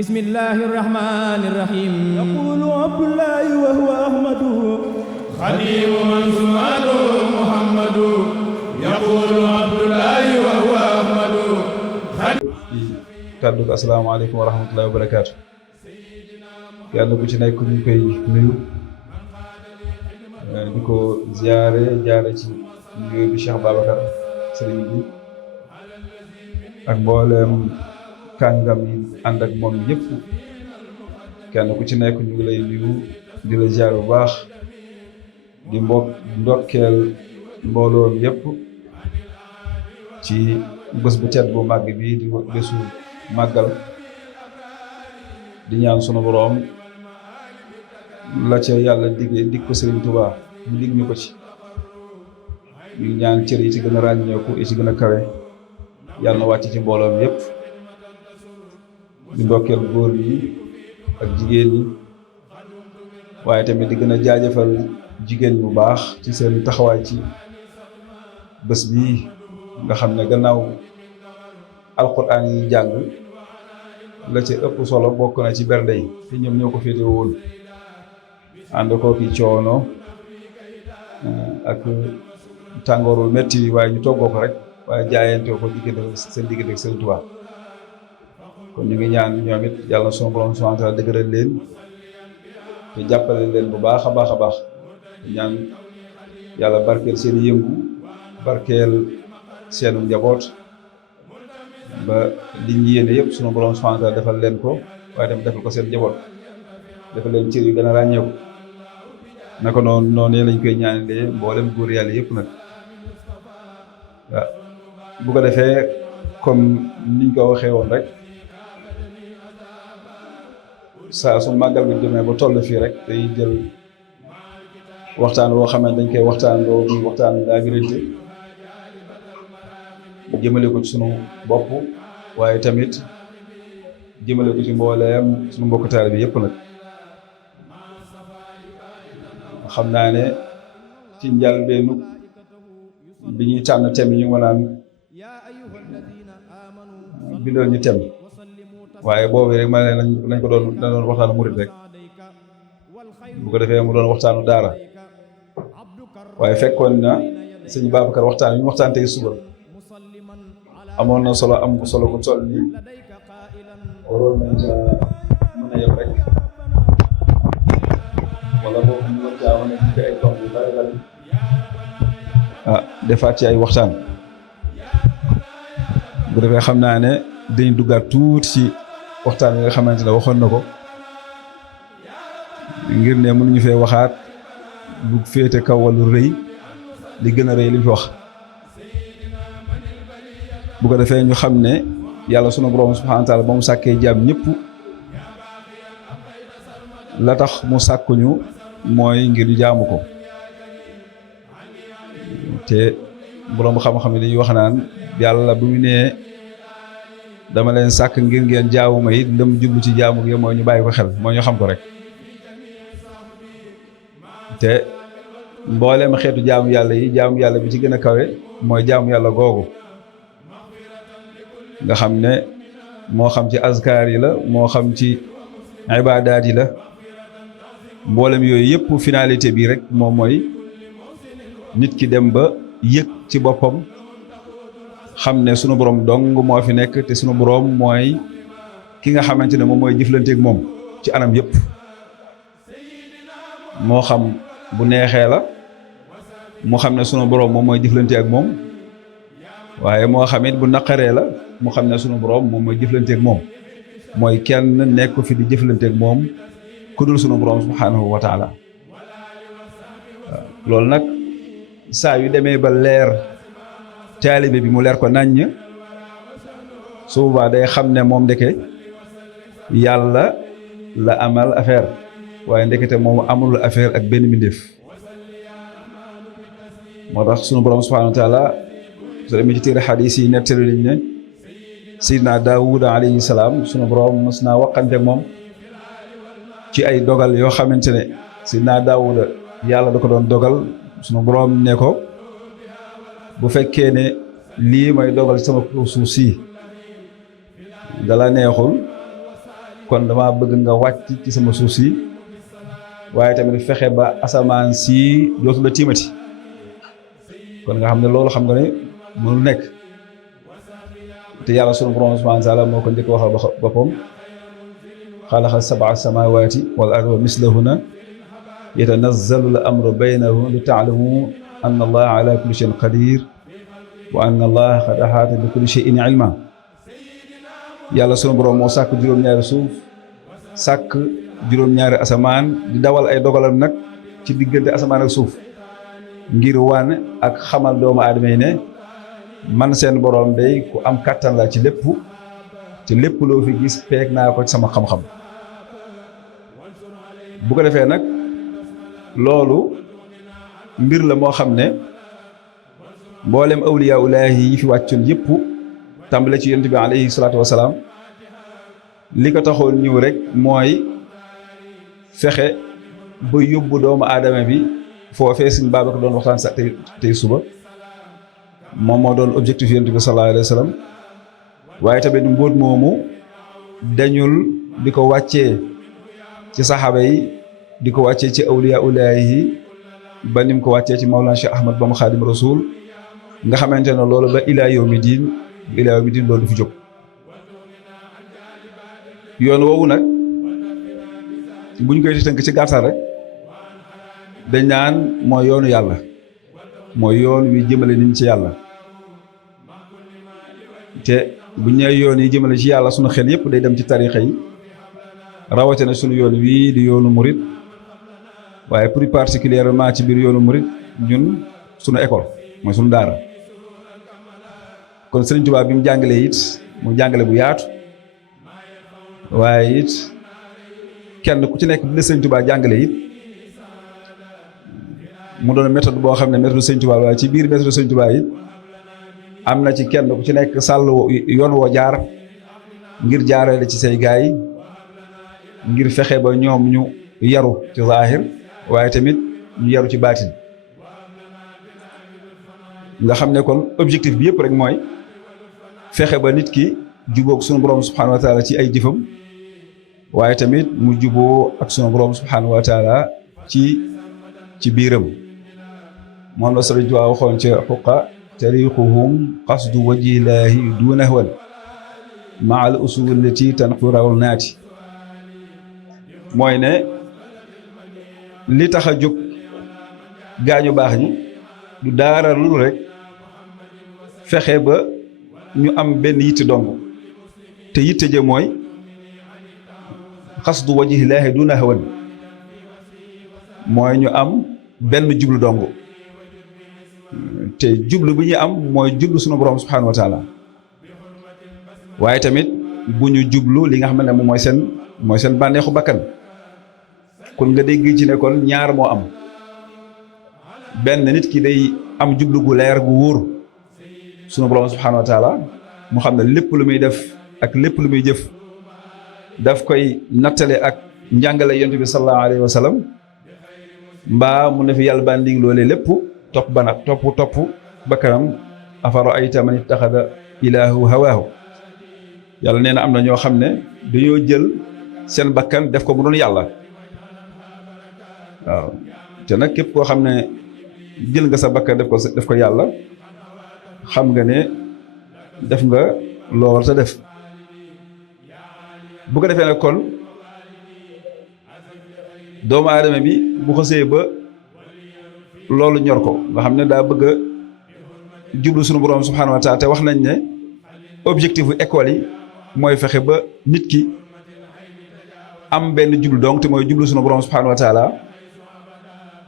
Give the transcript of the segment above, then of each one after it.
bismillahi rahmani rahim yaqulu abdullahi wa huwa ahmadu xadimu man sumadu muhammadu yaqulu abdullahi wa huwa ahmadu kàddu ko asalaamaaleykum wa rahmatullahi wa barakaatu. yàlla ku ci nekk ñu koy nuyu di ko jaare ci nuyu bi Cheikh Babacar sëriñ bi ak mbooleem kàngam yi ànd ak moom yëpp kenn ku ci nekk ñu ngi lay nuyu di la ziar bu baax di ndokkeel mbooloom yëpp ci bés bu tedd bu màgg bi di bésu màggal di ñaan sunu boroom la ca yàlla dig ko Sëriñ Tuubaa mu dig ñu ko ci ñu ñaan cër yi ci gën a ràññeeku yi ci gën a kawe yàlla na wàcc ci mbooloom yëpp di ndokkeel góor yi ak jigéen ñi waaye tamit di gën a jaajëfal jigéen bu baax ci seen taxawaay ci bés bii nga xam ne gannaaw alquran yi jàng la ci ëpp solo bokk na ci bernde yi te ñoom ñoo ko féete woon ànd koo ki coono ak tàngooru metti waaye ñu toggoo ko rek waaye jaayante ko diggante seen diggante ak Sëriñ Tuubaa kon ñu ngi ñaan ñoom it yàlla sunu borom subhaanahu wa taala dëgëral leen te jàppale leen bu baax a baax a baax ñaan yàlla barkeel seen yëngu barkeel seenu njaboot ba liñ yéene yëpp sunu borom subhaanahu wa taala defal leen ko waaye tamit defal ko seen njaboot defal leen cër yu gën a ràññeeku naka noonu lañ koy ñaanalee mboolem góor yàlla yëpp nag waaw bu ko defee comme niñ ko waxee woon rek saa su màggal bi demee ba toll fii rek day jël waxtaan woo xam ne dañ koy waxtaandoo muy waxtaan laabirinte jëmale ko ci sunu bopp waaye tamit jëmale ko ci mbooleem sunu mbokk taalibe bi yëpp nag xam naa ne ci njëlbéenu bi ñuy tànn thème yi ñu mën naan bindoon ñu thème waaye boobu rek ma ne nañ ko doon waxtaanu murit rek bu ko defee mu doon waxtaanu daara waaye fekkoon na sëñ Babacar waxtaan yi ñu waxtaan tey suba amoon na solo am solo ku toll nii waroon nañ ca mën a yem rek wala boobu ñu war caa mën a gis ay tomb yu bari bari defaat ci ay waxtaan bu defee xam naa ne dañ duggaat tuuti ci waxtaan yi nga xamante ne waxoon na ko ngir ne mënuñu fee waxaat lu féete kaw wàllu rëy li gën a rëy li ñu fi wax bu ko defee ñu xam ne yàlla sunu borom subhaanahu wa taala ba mu sàkkee jaam ñëpp la tax mu sàkkuñu mooy ngir ñu jaamu ko te borom xam-xam yi dañuy wax naan yàlla bu mu nee dama leen sàkk ngir ngeen jaamu ma it ndëm jublu ci jaamu gi mooy ñu bàyyi ko xel mooy ñu xam ko rek te mboolem xeetu jaamu yàlla yi jaamu yàlla bi ci gën a kawe mooy jaamu yàlla googu nga xam ne moo xam ci azkaar yi la moo xam ci ibaadaat yi la mboolem yooyu yëpp finalité bi rek moom mooy nit ki dem ba yëg ci boppam xam ne sunu borom dong moo fi nekk te sunu borom mooy ki nga xamante ne moom mooy jëflanteeg moom ci anam yëpp moo xam bu neexee la mu xam ne sunu borom moom mooy jëflante ak moom waaye moo xam it bu naqaree la mu xam ne sunu borom moom mooy jëflante ak moom mooy kenn nekk fi di jëflante ak moom ku dul sunu borom subhaanahu wa taala loolu nag saa yu demee ba leer taalibe bi mu leer ko naññ su boobaa day xam ne moom ndeke yàlla la amal affaire waaye ndekete moom amul affaire ak benn mbindéef moo tax sunu borom subhaanahu wa taala soo demee ci téere xadiis yi nettali nañ ne Seydina Daawuda alayhi salaam sunu borom mos naa waxante moom ci ay dogal yoo xamante ne Seydina Daawuda yàlla da ko doon dogal sunu borom ne ko bu fekkee ne lii may dogal sama suuf si dala neexul kon dama bëgg nga wàcc ci sama suuf si waaye tamit fexe ba asamaan si dootu la tiimati kon nga xam ne loolu xam nga ne mënul nekk te yàlla sunu borom subhanahu wa taala moo ko njëkk waxal boppam xalaqa sab'a samawati wal arda wa mislahunna yatanazzalu al amru baynahum li ta'lamu anna allaha ala kulli shay'in qadir wa anna allaha qad ahata bi kulli shay'in ilma yàlla sunu borom moo sàkk juróom-ñaari suuf sàkk juróom-ñaari asamaan di dawal ay dogalam nag ci diggante asamaan ak suuf ngir wane ak xamal doomu aadama yi ne man seen borom day ku am kàttan la ci lépp te lépp loo fi gis peeg naa ko ci sama xam-xam bu ko defee nag loolu mbir la moo xam ne mboolem awliyaa ulaahi yi fi wàccoon yëpp tàmbale ci yonent bi alayhi salaatu wasalaam li ko taxoon ñëw rek mooy fexe ba yóbbu doomu aadama bi foofee Sëñ Babacar doon waxtaan sa tey suba moom moo doon objectif yonent bi sallallahu alayhi wa sallam waaye tamit mbóot moomu dañul di ko wàccee ci saxaaba yi di ko wàccee ci awliyaa ulaahi yi ba nim ko wàccee ci Mawlana Cheikh Ahmad Bamba Xaadim Rasul nga xamante ne loolu ba ilaa yawmi diin loolu du fi jóg yoon woowu nag buñ koy tënk ci gàttal rek dañ naan mooy yoonu yàlla mooy yoon wi jëmale nit ci yàlla te buñ nee yoon yi jëmale ci yàlla sunu xel yépp day dem ci tarixa yi rawatina sunu yoon wii di yoonu murit waaye plus particulièrement ci biir yoonu murit ñun sunu école mooy sunu daara kon Sëriñ Tuubaa bi mu jàngalee it mu jàngale bu yaatu waaye it kenn ku ci nekk bi la Sëriñ Tuubaa jàngale it mu doon méthode boo xam ne méthode Sëriñ Tuubaa waaye ci biir méthode Sëriñ Tuubaa it am na ci kenn ku ci nekk sàll yoon woo jaar ngir jaarale ci say gaay ngir fexe ba ñoom ñu yaru ci zaahir waaye tamit ñu yaru ci baatin nga xam ne kon objectif bi yëpp rek mooy fexe ba nit ki jubóog sunu borom subhanahu wa taala ci ay jëfam waaye tamit mu juboo ak sunu borom subhanahu wa taala ci biiram moom la Sëriñ Tuubaa waxoon ca xuqa tariquhum qasdu wajhillaahi duuna hawan maa al usul lati tanqurawul naati mooy ne li tax a jóg gaañu baax ñi du daara lu rek fexe ba ñu am benn yitte dong te yitte ja mooy xasdu wajhillaahi duuna hawan mooy ñu am benn jublu dong te jublu bi ñu am mooy jublu sunu borom subhanahu wa taala waaye tamit bu ñu jublu li nga xam ne moom mooy seen bànneexu bakkan kon nga dégg ci ne kon ñaar moo am benn nit ki day am jublu gu leer gu wóor sunu borom subhanahu wa taala mu xam ne lépp lu muy def ak lépp lu muy jëf daf koy nattale ak njàngale yonent bi sallallahu alayhi wa sallam mbaa mu ne fi yàlla bandi loolee lépp topp bana topp bakkanam afara ayta man ittaxada ilaahu hawaahu yàlla nee na am na ñoo xam ne dañoo jël seen bakkan def ko mu doon yàlla waaw te nag képp koo xam ne jël nga sa bakkan def ko yàlla xam nga ne def nga lool sa def bu ko defee nag kon doomu aadama bi bu xasee ba loolu ñor ko nga xam ne daa bëgg a jublu sunu borom subhanahu wa taala te wax nañ ne objectif bu école yi mooy fexe ba nit ki am benn jublu donc te mooy jublu sunu borom subhanahu wa taala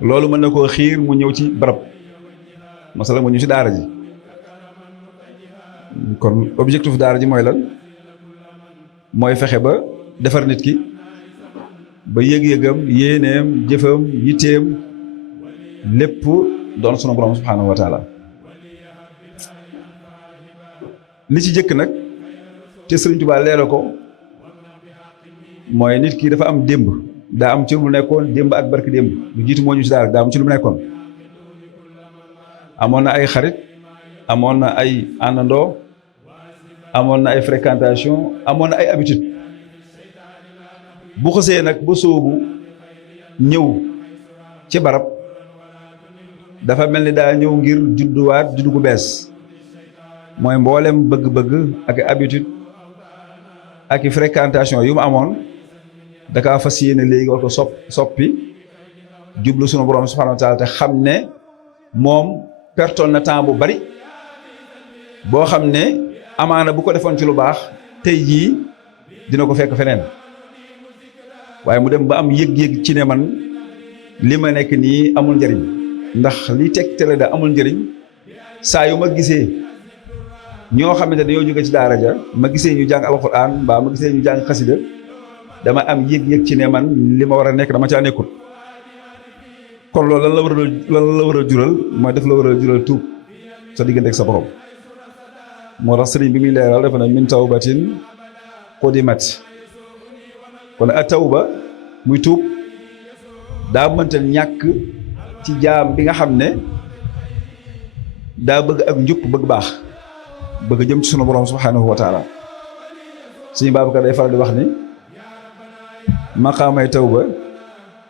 loolu mën na koo xiir mu ñëw ci barab masala mu ñëw ci daara ji kon objectif daara ji mooy lan mooy fexe ba defar nit ki ba yëg-yëgam yéeneem jëfam yitteem lépp doon sunu borom subhanahu wa taala li ci jëkk nag te Sëriñ Tuubaa leeral ko mooy nit ki dafa am démb daa am ci lu mu nekkoon démb ak barki démb lu jiitu moo ñu ci daara daa am ci lu mu nekkoon amoon na ay xarit amoon na ay àndandoo amoon na ay fréquentation amoon na ay habitude bu xësee nag ba sóobu ñëw ci barab dafa mel ni daa ñëw ngir judduwaat juddu gu bees mooy mboolem bëgg-bëgg ak habitude ak fréquentation yu mu amoon da kaa fas yéene léegi war ko soppi jublu sunu borom subhanahu wa taala te xam ne moom pertoon na temps bu bari boo xam ne amaana bu ko defoon ci lu baax tey jii dina ko fekk feneen waaye mu dem ba am yëg-yëg ci ne man li ma nekk nii amul njëriñ ndax li tegtale da amul njëriñ saa yu ma gisee ñoo xamante dañoo jóge ci daara ja ma gisee ñu jàng alxuraan mbaa ma gisee ñu jàng xasida dama am yëg-yëg ci ne man li ma war a nekk dama caa nekkul kon loolu lan la war a jural mooy def la war a jural tuub sa diggante ak sa borom moo tax sëriñ bi muy leeral dafa ne min tawbatin qudimat kon a tawba muy tuub daa mënta ñàkk ci jaam bi nga xam ne daa bëgg ak njub bëgg baax bëgg jëm ci sunu borom subhanahu wa taala suñu Babacar day faral di wax ni maqaamay tawba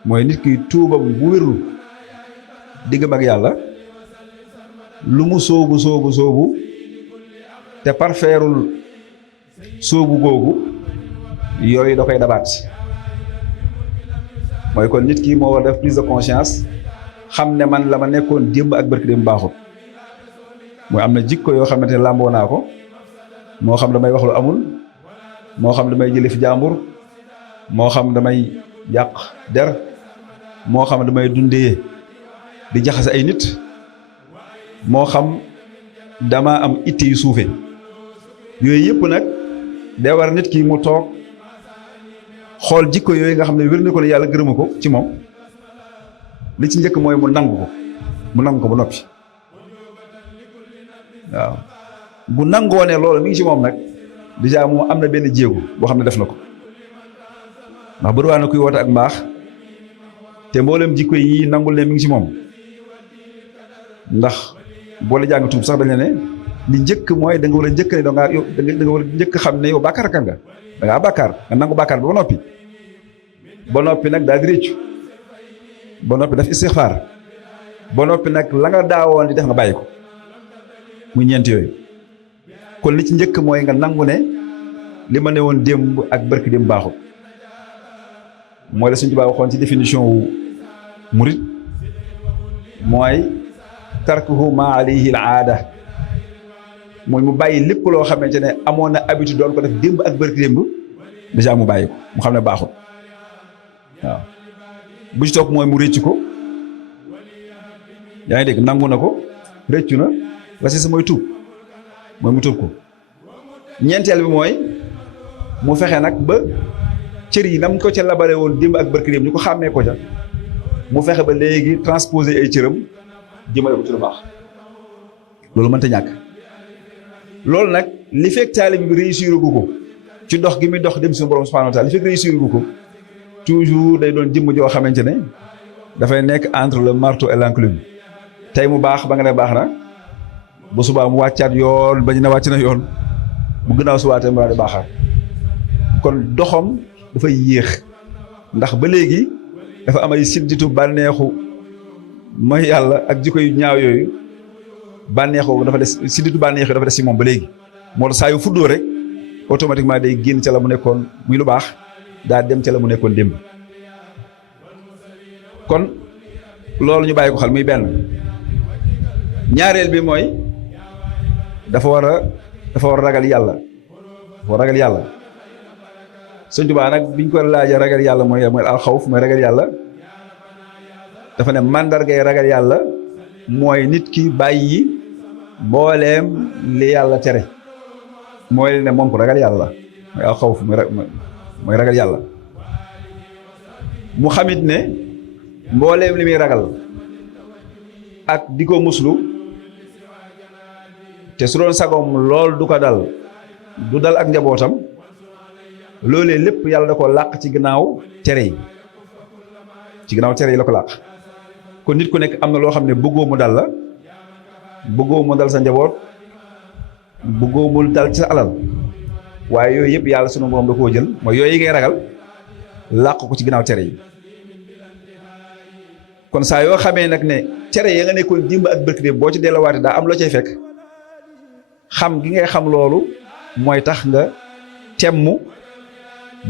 mooy nit ki tuubam bu wérul diggam ak yàlla lu mu soobu te parfeerul soobu googu yooyu da koy dabaat mooy kon nit ki moo war def prise de conscience xam ne man la ma nekkoon démb ak barki démb baaxul mooy am na jikko yoo xamante ne làmboo naa ko moo xam damay wax lu amul moo xam damay jële fi jàmbur moo xam damay yàq der moo xam damay dundee di jaxase ay nit moo xam dama am itte yu suufe yooyu yëpp nag day war nit ki mu toog xool jikko yooyu nga xam ne wér na ko ne yàlla gërëma ko ci moom li ci njëkk mooy mu nangu ko ba noppi waaw bu nangoo ne loolu mi ngi ci moom nag déjà moom am na benn jéego boo xam ne def na ko ndax bëriwaa na kuy woote ak mbaax te mboolem jikko yi nangul ne mi ngi ci moom ndax boole jàng tuub sax dañ ne li njëkk mooy da nga war a njëkk ne da nga war a njëkk xam ne yow bàkkaar kan nga da ngaa bàkkaar nga nangu bàkkaar bi ba noppi nag daal di réccu ba noppi daf istixfaar ba noppi nag la nga daawoon di def nga bàyyi ko muy ñeent yooyu kon li ci njëkk mooy nga nangu ne li ma ne woon démb ak barki démb baaxul mooy la suñu tubaab waxoon ci définition wu murit mooy tarkuhu ma alayhi al aada mooy mu bàyyi lépp loo xamante ne amoon na habitude doon ko def démb ak barki démb déjà mu bàyyi ko mu xam ne baaxul waaw bu ci topp mooy mu réccu ko yaa ngi dégg nangu na ko réccu na la si sa mooy tuub mooy mu tuub ko ñeenteel bi mooy mu fexe nag ba cër yi nam ko ca labare woon démb ak barki démb ñu ko xàmmee ko ca mu fexe ba léegi transposer ay cëram jëmale ko ci lu baax loolu mënta ñàkk loolu nag li fekk taalib bi réussir gu ko ci dox gi muy dox dem suñu borom subhanahu wa taala li fekk réussir gu ko toujours day doon jëmm joo xamante ne dafay nekk entre le marteau et l'enclume tey mu baax ba nga ne baax na bu subaa mu wàccaat yoon bañ na wàcc na yoon bu gënaaw subaatee mu di baaxaat kon doxam dafay yéex ndax ba léegi dafa am ay sidditu bànneexu mooy yàlla ak jikko yu ñaaw yooyu bànneexu dafa des sidditu bànneexu dafa des ci moom ba léegi moo tax saa yu fuddoo rek automatiquement day génn ca la mu nekkoon muy lu baax daa dem ca la mu nekkoon démb kon loolu ñu bàyyi ko xel muy benn ñaareel bi mooy dafa war a ragal yàlla Sëñ Tuubaa nag biñ ko laajee ragal yàlla mooy alxawf mooy ragal yàlla dafa ne màndargay ragal yàlla mooy nit ki bàyyi mbooleem li yàlla tere mooy ne moom ko ragal yàlla mooy alxawf mooy ragal yàlla mu xamit ne mbooleem li muy ragal ak di ko muslu te su doon sagoom lool du ko dal du dal ak njabootam loolee lépp yàlla da ko làq ci gannaaw tere yi la ko làq kon nit ku nekk am na loo xam ne bëggoo mu dal la bëggoo mu dal sa njaboot bëggoo mu dal ci sa alal waaye yooyu yëpp yàlla sunu borom da koo jël mooy yooyu ngay ragal làq ko ci ginnaaw tere yi kon saa yoo xamee nag ne tere ya nga nekkoon dimb ak bërki démb boo ci delluwaate daa am loo cay fekk xam gi ngay xam loolu mooy tax nga temmu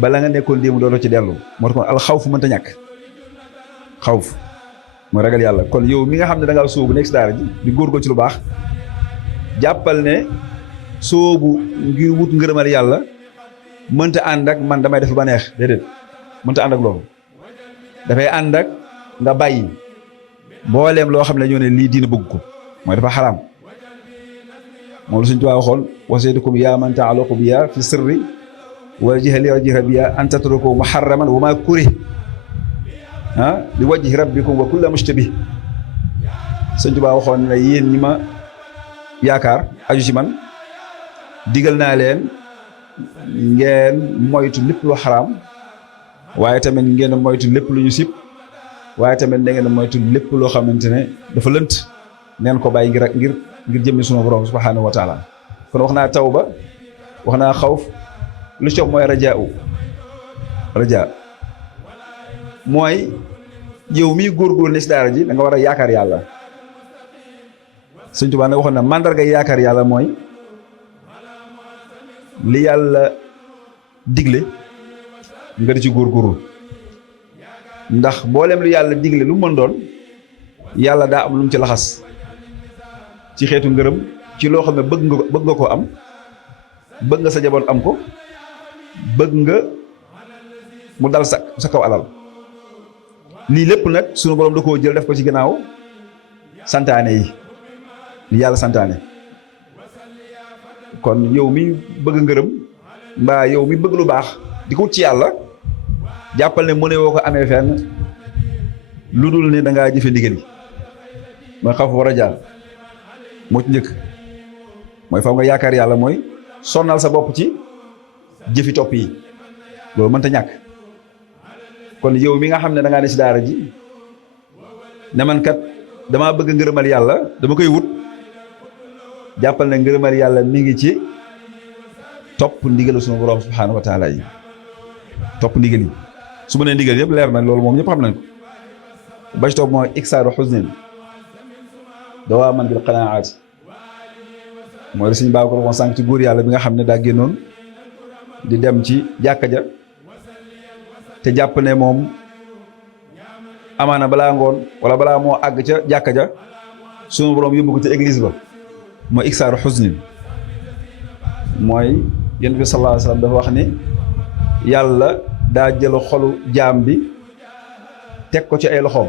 bala nga nekkoon démb dootoo ci dellu moo tax kon alxawfu mënta ñàkk xawf mooy ragal yàlla kon yow mi nga xam ne da ngaa sóobu nekk si daara ji di góorgóorlu ci lu baax jàppal ne sóobu ngir wut ngërëmal yàlla mënta ànd ak man damay def lu ba neex déedéet mënta ànd ak loolu dafay ànd ak nga bàyyi mbooleem loo xam ne ñoo ne lii diina bëgg ko mooy dafa xaraam moom la suñ tuwaa waxoon wasaytukum yaa man ta'allaqu biya fi sirri wala jahri wa jahra biya an tatruku muharraman wa ma kurih li wajhi rabbikum wa kulla mushtabih suñ tuwaa waxoon ne yéen ñi ma yaakaar aju ci man digal naa leen ngeen moytu lépp lu xaraam waaye tamit ngeen moytu lépp lu ñu sib waaye tamit da ngeen moytu lépp loo xamante ne dafa lënt neen ko bàyyi ngir jëmmi sunu borom subhanahu wa taala kon wax naa tawba wax naa xawf lu ci mooy rajaa mooy yow miy góorgóorlu ne si daara ji da nga war a yaakaar yàlla Sëñ Tuubaa nag waxoon na mandarga yaakaar yàlla mooy li yàlla digle nga di ci góorgóorlu ndax mboolem lu yàlla digle lu mën doon yàlla daa am lu mu ci laxas ci xeetu ngërëm ci loo xam ne bëgg nga ko am bëgg nga sa jaboot am ko bëgg nga mu dal sa kaw alal lii lépp nag sunu borom da koo jël def ko ci gannaaw santaane yi li yàlla santaane kon yow mi bëgg ngërëm mbaa yow mi bëgg lu baax di ko ci yàlla jàppal ne mu ne woo ko amee fenn lu dul ne da ngaa jëfe ndigal yi mooy xawf war a jaar moo ci njëkk mooy faw nga yaakaar yàlla mooy sonnal sa bopp ci jëfi topp yi loolu mënta ñàkk kon yow mi nga xam ne da ngaa ne si daara ji ne man kat damaa bëgg ngërëmal yàlla dama koy wut jàppal ne ngërëmal yàlla mi ngi ci topp ndigal sunu borom subhanahu wa taala yi topp ndigal yi su ma nee ndigal yëpp leer na loolu moom ñëpp xam nañ ko ba ci topp mooy iksaaru xusnin dawaa man bil qanaat mooy la suñu baax ko waxoon sànq ci góor yàlla bi nga xam ne daa génnoon di dem ci jàkka ja te jàpp ne moom amaana balaa ngoon wala balaa moo àgg ca jàkka ja sunu borom yóbbu ko ca église ba mooy iksaaru xusnin mooy yonent bi sallallahu alayhi wa sallam dafa wax ni yàlla daa jël xolu jaam bi teg ko ci ay loxoom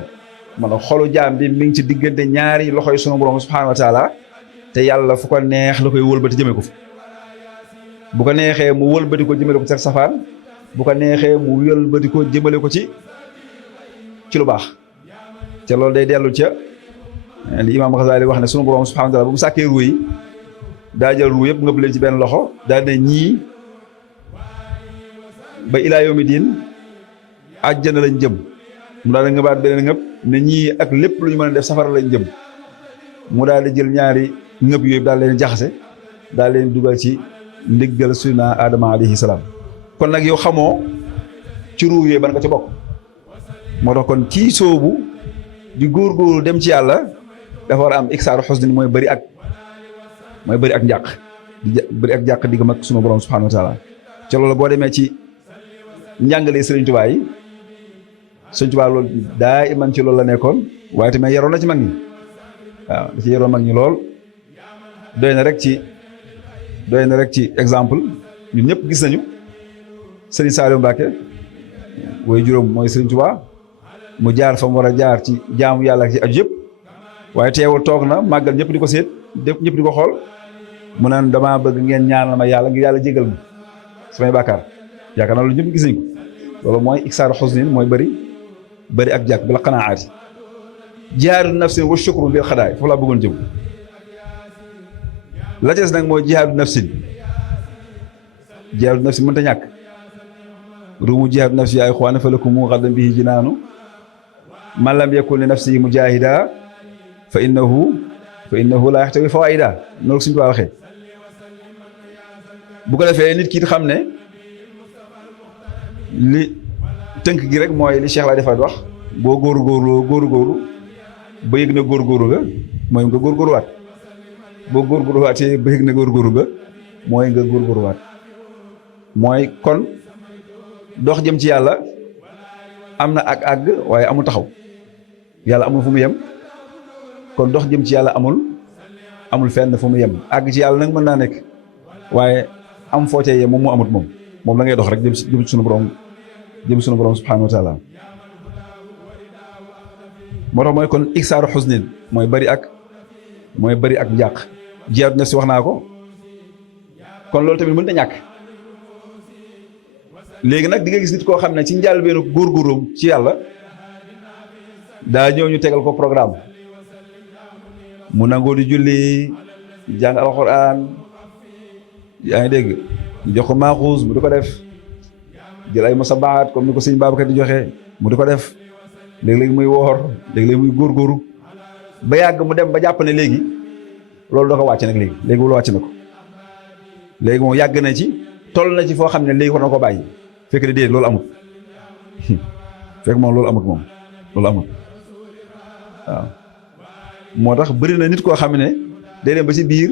maanaam xolu jaam bi mi ngi ci diggante ñaari loxoy sunu borom subhanahu wa taala te yàlla fu ko neex la koy wëlbati jëmee ko fi bu ko neexee mu wëlbati ko jëmale ko ci safaan bu ko neexee mu wëlbati ko jëmale ko ci lu baax te loolu day dellu ca li imaam Xasaali wax ne sunu borom subhanahu wa taala bu mu sàkkee ruu yi daa jël ruu yëpp ngëb leen ci benn loxo daal ne ñii ba ilaa yawmi diin àjjana lañ jëm mu daal di ngëbaat beneen ngëb ne ñii ak lépp lu ñu mën a def safara lañ jëm mu daal di jël ñaari ngëb yooyu daal leen jaxase daal leen dugal ci ndiggal sunna Adama alayhi salaam kon nag yow xamoo ci ruu yooyu ban nga ci bokk moo tax kon kii soobu di góorgóorlu dem ci yàlla dafa war a am iksaaru xusnin mooy bëri ak njàq bëri ak njàq diggam ak sunu borom subhanahu wa taala ca loolu boo demee ci njàngalee Sëriñ Tuubaa yi Sëriñ Tuubaa loolu daa iman ci loolu la nekkoon waaye tamit yaroon na ci mag ñi waaw da ci yaroon mag ñi lool doy na rek ci exemple ñun ñëpp gis nañu Sëriñ Saliou Mbacke way juróom mooy Sëriñ Tuubaa mu jaar fa mu war a jaar ci jaamu yàlla ci aju yëpp waaye teewul toog na màggal ñëpp di ko seet ñëpp di ko xool mu naan damaa bëgg ngeen ñaanal ma yàlla ngir yàlla jégal ma samay bàkkaar yaakaar naa loolu ñëpp gis nañ ko loolu mooy iksaaru xusnin mooy bëri ak jàkk bi la qanaati jihaadu nafsin wa shukru bil xadaay foofu laa bëggoon jëm la des nag mooy jihaadu nafsin mënta ñàkk ruumu jihaadu nafsi ay xuwaana fa lakum gadan bihi jinaanu man lam yakun li nafsihi mujahida fa innahu laa yaxtawi fawaida noonu suñu ko waxee bu ko defee nit ki xam ne li tënk gi rek mooy li Cheikh laa defaat wax boo góorgóorlu ba yëg na góorgóorlu ga mooy nga góorgóorluwaat boo góorgóorluwaatee ba yëg na góorgóorlu ga mooy nga góorgóorluwaat mooy kon dox jëm ci yàlla am na ak àgg waaye amul taxaw yàlla amul fu mu yem kon dox jëm ci yàlla amul fenn fu mu yem àgg ci yàlla nag mën naa nekk waaye am foo cee yem moom moo amut moom la ngay dox rek jëm ci sunu borom subhanahu wa taala moo tax mooy kon iksaaru xusnin mooy bari ak njàq jihaadu nafsi wax naa ko kon loolu tamit mënut a ñàkk léegi nag di nga gis nit koo xam ne ci njàlbeenu góorgóorlu ci yàlla daa ñëw ñu tegal ko programme mu nangoo di julli jàng alxuraan yaa ngi dégg ñu jox ko maaxuus mu di ko def jël ay musabaat comme ni ko sëñ Babacar di joxe mu di ko def léeg-léeg muy woor léeg-léeg muy góorgóoru ba yàgg mu dem ba jàpp ne léegi loolu da ko wàcc nag léegi wala wàcc na ko léegi moom yàgg na ci toll na ci foo xam ne léegi war na ko bàyyi fekk de déedéet loolu amut fekk moom loolu amut waaw moo tax bëri na nit koo xam ne day dem ba ci biir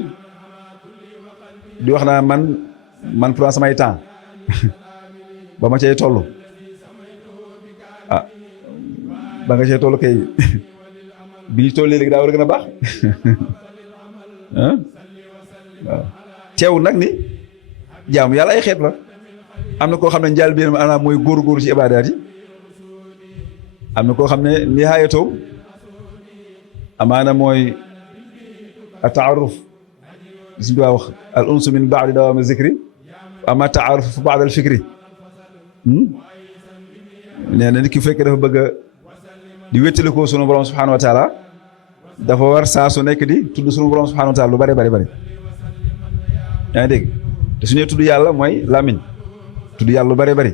di wax naa man pour samay temps ba ma cay toll ba nga cay toll kay bi ñu tollee léegi daa war a gën a baax waaw teew nag ni jaamu yàlla ay xeet la am na koo xam ne njaal bi maanaam mooy góor-góor ci ibaadaat yi am na koo xam ne nihaayatoom amaana mooy ataaruf gis nga wax al unsu min baadi dawaami zikri ama taaruf fa baad al fikri nee na nit ki fekkee dafa bëgg a di wéttali ko sunu borom subhanahu wa taala dafa war saa su nekk di tudd sunu borom subhanahu wa taala lu bari yaa ngi dégg te su ñuy tudd yàlla mooy làmmiñ tudd yàlla lu bari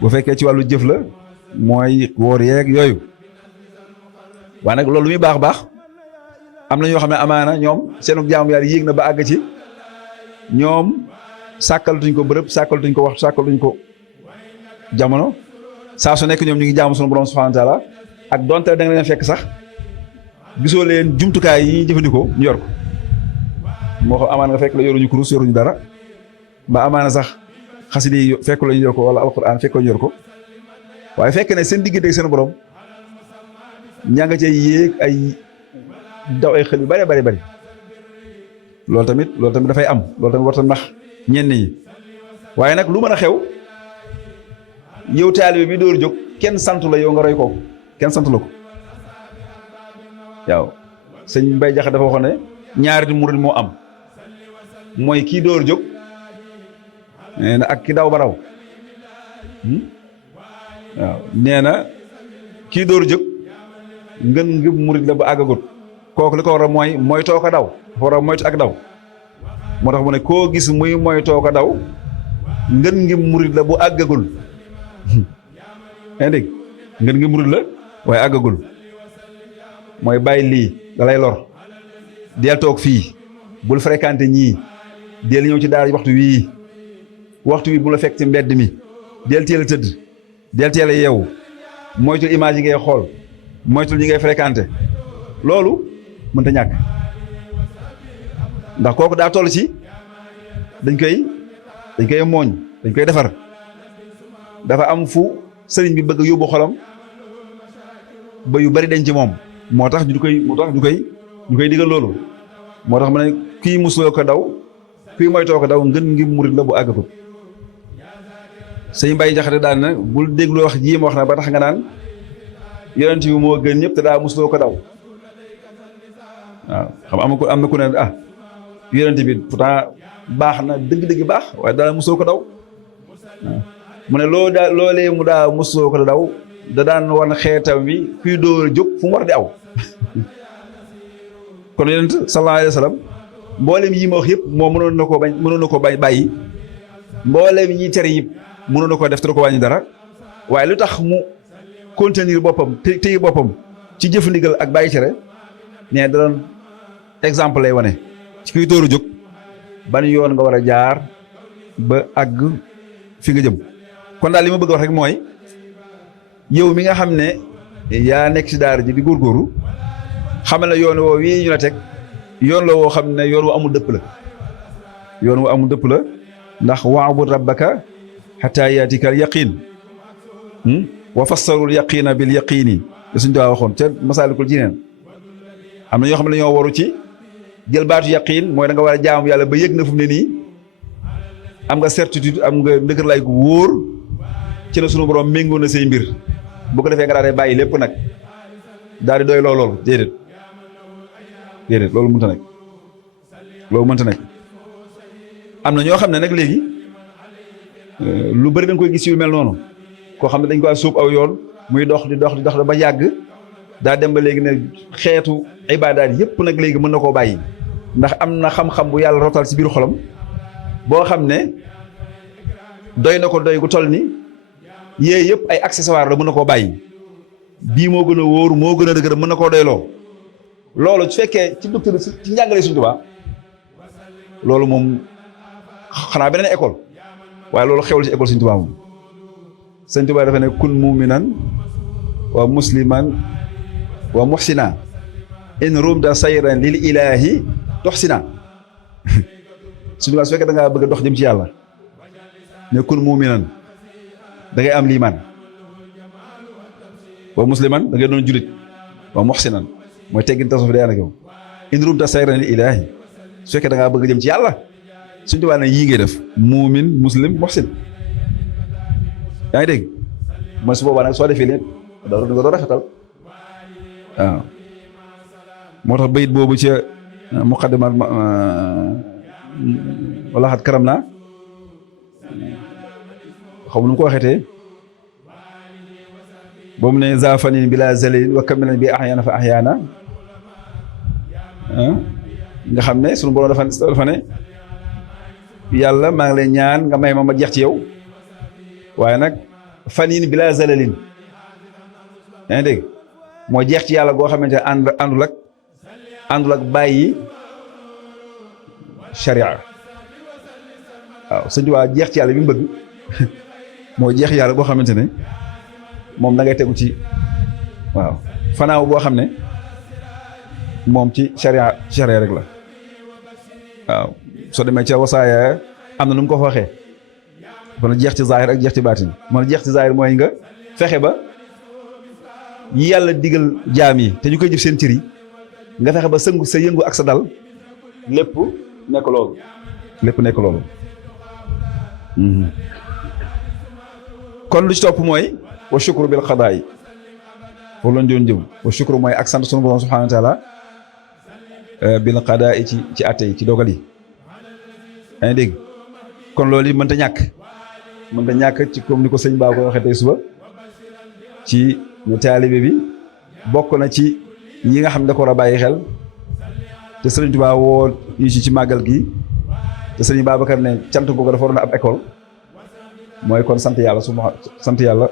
bu fekkee ci wàllu jëf la mooy woor yeeg yooyu waaye nag loolu muy baax am na ñoo xam ne amaana ñoom seenu jaamu yàlla yéeg na ba àgg ci ñoom sàkkaltuñ ko bërëb sàkkaltuñ ko waxtu sàkkaltuñ ko jamono saa su nekk ñoom ñu ngi jaamu sunu borom subhanahu wa taala ak donte da nga leen fekk sax gisoo leen jumtukaay yi ñuy jëfandikoo ñu yor ko moo xam amaana nga fekk la yoruñu kurus yoruñu dara ba amaana sax xasida yi fekk la ñu yor ko wala alquran fekk la ñu yor ko waaye fekk ne seen diggante ak seen borom ñaa nga cay yéeg ay daw ay xel yu bari loolu tamit dafay am loolu tamit warta nax ñenn ñi waaye nag lu mën a xew yow taalibe bi door jóg kenn santu la yow nga roy ko kenn santu la ko waaw sëñ Mbay Jaxate dafa waxoon ne ñaari murid moo am mooy kii door jóg nee na ak ki daw ba raw waaw nee na kii door jóg ngën ngëb murid la ba àggagut kooku li ko war a mooy too ko daw dafa war a moytu ak daw moo tax mu ne koo gis muy moytoo ko daw ngën ngëb murid la bu àggagul yaa dégg ngën ngëb murid la waaye àggagul mooy bàyyi lii da lay lor del toog fii bul fréquenté ñii del ñëw ci daara waxtu wi bu la fekk ci mbedd mi del teel a tëdd del teel a yeewu moytul image yi ngay xool moytul ñi ngay fréquenté loolu mënta ñàkk ndax kooku daa toll ci dañ koy mooñ dañ koy defar dafa am fu sëriñ bi bëgg yóbbu xolam ba yu bari dañ ci moom moo tax ñu koy digal loolu moo tax mu ne kii musuloo ko daw kii moytoo ko daw ngën ngi murit la bu àggagut sëñ Mbay Jaxate daal na bul déglu wax ji ma wax na ba tax nga naan yonent bi moo gën ñëpp te daa musuloo ko daw waaw xam am na ku ne yonent bi pourtant baax na dëgg-dëgg baax waaye daa musuloo ko daw waaw mu ne loolee mu daa musuloo ko daw da daan wan xeetam wi kuy dóor jóg fu mu war di aw kon yonent sallallahu alayhi wa sallam mboolem yi ma wax yëpp moom mënoon na ko bàyyi mboolem yi tere yëpp mënoon na ko def te du ko wàññi dara waaye lu tax mu contenir boppam téye boppam ci jëf ndigal ak bàyyi tere ne da doon exemple lay wane ci kuy dóor a jóg ban yoon nga war a jaar ba àgg fi nga jëm kon daal li ma bëgg wax rek mooy yow mi nga xam ne yaa nekk si daara ji di góorgóorlu xamal ne yoon woo wii ñu la teg yoon la woo xam ne yoon wu amul dëpp la yoon wu amul dëpp la ndax wa'bud rabbaka hatta yaatika al yaqin wa fassarul yaqina bil yaqini te suñ doon waxoon ca Masaalikul Jinaan am na ñoo xam ne dañoo waru ci jël baatu yaqin mooy da nga war a jaamu yàlla ba yëg na fu mu ne nii am nga certitude am nga ndëgër lay gu wóor ci na sunu borom méngoo na say mbir bu ko defee nga daal di bàyyi lépp nag daal di doy loolu déedéet loolu mënta nekk loolu mënta nekk am na ñoo xam ne nag léegi lu bëri dañ koy gis yu mel noonu koo xam ne dañ koy suub aw yoon muy dox di dox ba yàgg daa dem ba léegi ne xeetu ibaadaat yëpp nag léegi mën na koo bàyyi ndax am na xam-xam bu yàlla rotal si biir xolam boo xam ne doy na ko doy gu toll ni yee yëpp ay accessoire la mën na koo bàyyi bii moo gën a wóor moo gën a dëgër mën na koo doyloo loolu su fekkee ci docteur ci njàngale Sëñ Tuubaa loolu moom xanaa beneen école waaye loolu xewul ci école Sëñ Tuubaa moom Sëñ Tuubaa dafa ne kun muminan wa musliman wa muhsina in rumta sayran lil ilahi toxsina Sëñ Tuubaa su fekkee da ngaa bëgg a dox jëm ci yàlla ne kun muminan da ngay am liimaan wa musliman da ngay doon julit wa muhsinan mooy teggin tasawuf day ànd ak yow in rumta sayran lil ilahi su fekkee da ngaa bëgg jëm ci yàlla Sëñ Tuubaa ne yii ngay def muumin muslim muhsin yaa ngi dégg mooy su boobaa nag soo defee leen da nga doon rafetal waaw moo tax bayit boobu ca muqaddimat wala xat karam naa xaw ma nu mu ko waxeetee boobu ne zafanin bila zalin wa kamilan bi ahyaana fa ahyaana nga xam ne sunu borom dafa ne yàlla maa ngi lay ñaan nga may ma jeex ci yow waaye nag fanin bila zalalin yaa ngi dégg moo jeex ci yàlla goo xamante ne àndul ak bàyyi sharia waaw Sëñ Tuubaa jeex ci yàlla bi mu bëgg moo jeex yàlla boo xamante ne moom da ngay tegu ci waaw fanaaw boo xam ne moom ci sharia rek la waaw soo demee ca wasaaya am na nu mu ko fa waxee kon jeex ci zahir ak jeex ci baatin man jeex ci zahir mooy nga fexe ba yi yàlla digal jaam yi te ñu koy jëf seen cër yi nga fexe ba sëngu sa yëngu ak sa dal lépp nekk loolu kon lu ci topp mooy wa shukru bil qadaa yi foofu lañ doon jëm wa shukru mooy ak sant sunu borom subhanahu wa taala bil qadaa yi ci atte yi ci dogal yi yaa ngi dégg kon loolu yi mënta ñàkk ci comme ni ko sëñ Ba ko waxee tey suba ci ñu taalibe bi bokk na ci yi nga xam ne da ko war a bàyyi xel te Sëriñ Tuubaa woo ñu ci màggal gi te Sëriñ Babacar ne cant googu dafa waroon a ab école mooy kon sant yàlla